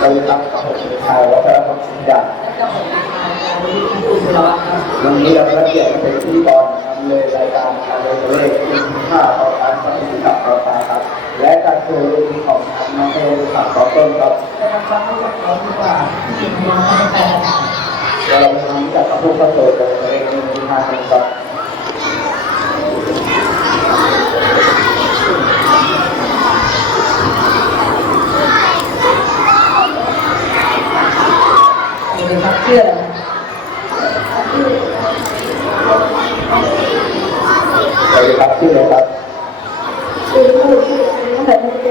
เราตั้งของไทยแล้วก็ความสุขอย่างวันนี้เราก็เกียรติเป็นพิธีกรทำเลยรายการทำเลยเลขคุณค่าต่อการสัมผัสกับเราตาครับ และการโชว์รูปของน้องเอลขับต่อต้นครับเราทำจากพวกกระโดดเลยในคุณค่าครับ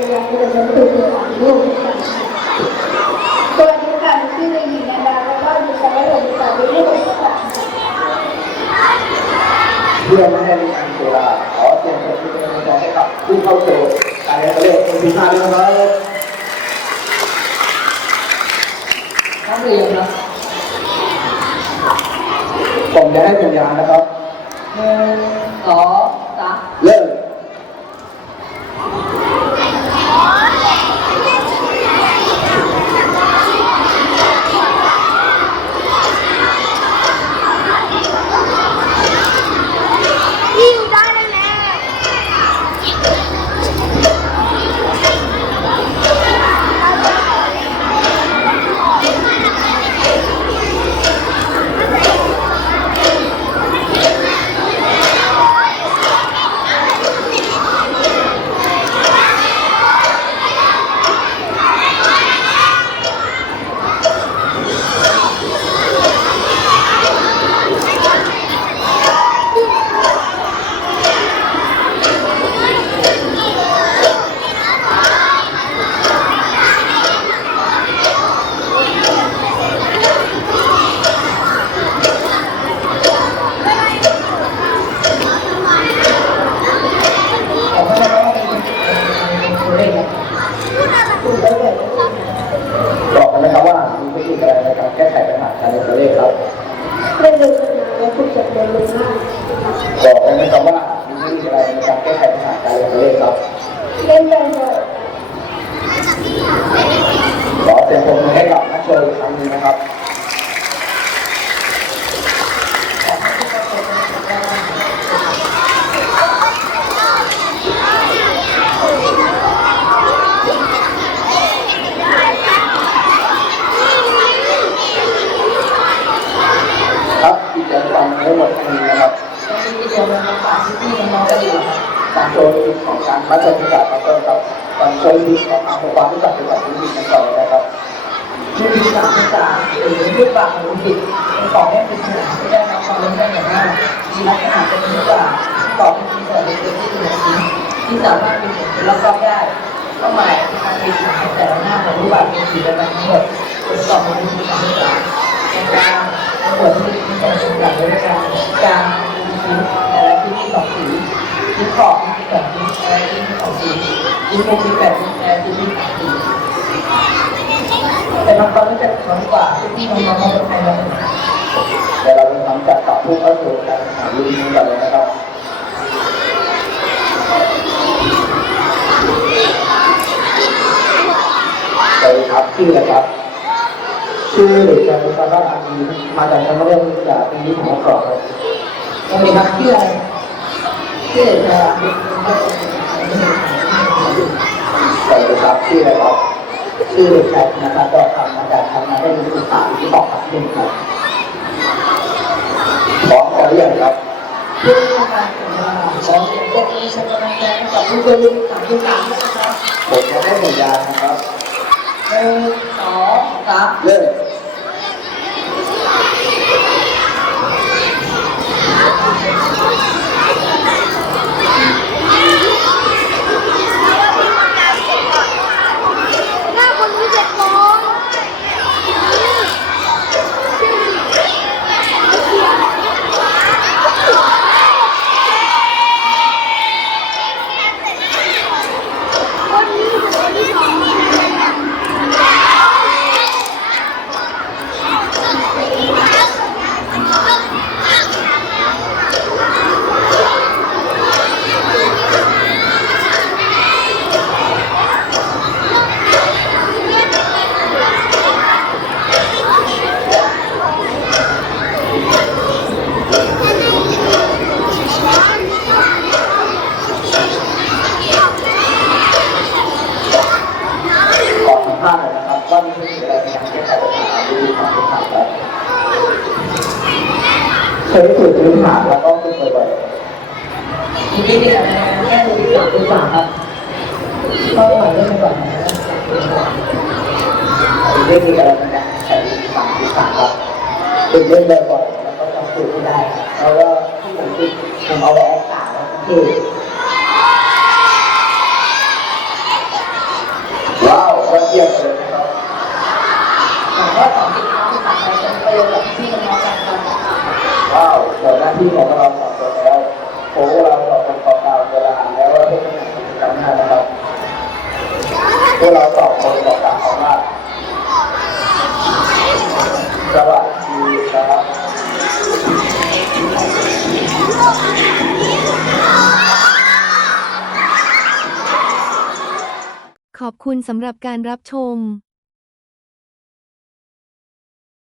ตัวอย่างที่จะเป็นตัวอย่างลูกตัวนี้ค่ะชื่อในหญิงนาดาแล้วก็มีการเรียนรู้การเรียนรู้ค่ะเพื่อไม่ให้มีการเสียเวลาขอเชิญชวนที่เป็นกำลังให้กับผู้เข้าโชว์การเรียนตัวเลขในที่ห้าด้วยนะครับน้องเรียนนะผมจะให้สัญญาณนะครับหนึ่งสองสาม เริ่ม พี่อยู่ได้แน่ ผมไม่ได้ว่าเป็นตัวเลขนะ คุณได้เลย บอกกันนะครับว่ามีเทคนิคอะไรใน การแก้ไขปัญหาการเรียนตัวเลขครับเรียนรู้กันมาแล้วคุณจะเรียนรู้มากบอกกันนะครับว่ามีเทคนิคอะไรในการแก้ไขปัญหาการเรียนตัวเลขครับเรียนเรียนเลยขอเสียงปรบมือให้กับนักโชว์อีกครั้งหนึงนะครับครับกิจกรรมทั้งหมดทั้งนี้นะครับ ต้องมีที่เดียวกันมาฝากพี่ๆน้องๆกันดีกว่าครับ การโชว์ที ของการมัดจำกัดมาต้นครับการโชว์ทีของอาความรู้จักเกี่ยวกับธุรกิจกันก่อนเลยนะครับรูปแบบสามสามหรือรูปแบบของรูปผิดเป็นกรอบแยกเป็นฉลากที่ได้รับความรู้ได้อย่างมากมีลักษณะเป็นรูปแบบที่กรอบเป็นชิ้นส่วนเล็กๆที่เหลือชิ้ที่สามารถเป็นผลเป็นรอบๆได้เป้าหมายในการเป็นฉากแต่ละหน้าของรูปแบบเป็นสีประมาณทั้งหมดเป็นกรอบของรูปสามสามตรงกลางทั้งหมดที่เป็นส่วนประกอบด้วยกันกลางชิ้นแต่ละชิ้นมีสองสีชิ้นขอบ ชิ้นมุมมีแปดชิ้แต่ละชิ้นมีสามสีแต่บางคนรู้จักน้อยกว่าที่น้องๆเขาเป็นใครบ้างเดี๋ยวเราจะทำจัดกับผู้เข้าสู่การแข่งขันรุ่นนี้กันเลยนะครับสวัสดีครับชื่ออะไรครับชื่อเด็กชายมุตาบ้าอามีมาจากชั้นมัธยมศึกษาปีนี้ของกรอบครับสวัสดีครับชื่ออะไรชื่อเอ่อ สวัสดีครับชื่ออะไรครับชื่อเด็กชายธนาคารดอกคำมาจากทำงานได้ยมศึกษาปีที่บอกกับหนึ่งครับพร้อมกันหรือยังครับชื่ออะไรขอเสียงปรบมือชมกำลังใจให้กับผู้บริหารทุกท่านนะครับผมจะให้สัญญานะครับหนึ่งสองสามเริ่ม ใช่มีอต้ไขหาวิกาต้ไขครับใช้สูตรพื้นฐานแล้วก็ฝึกบ่อยๆวิธีกรแก้สูตรพื้นฐานดีกว่าครับก็หลายเรื่องก่อนเรื่องนี้การใช้สามสิบสามครับฝึกเรื่องบ่อยแล้วก็จำสูตรให้ได้เพราะว่าที่ผมคิดผมเอาแไว้งแล้วที่ ขอบคุณสำหรับการรับชม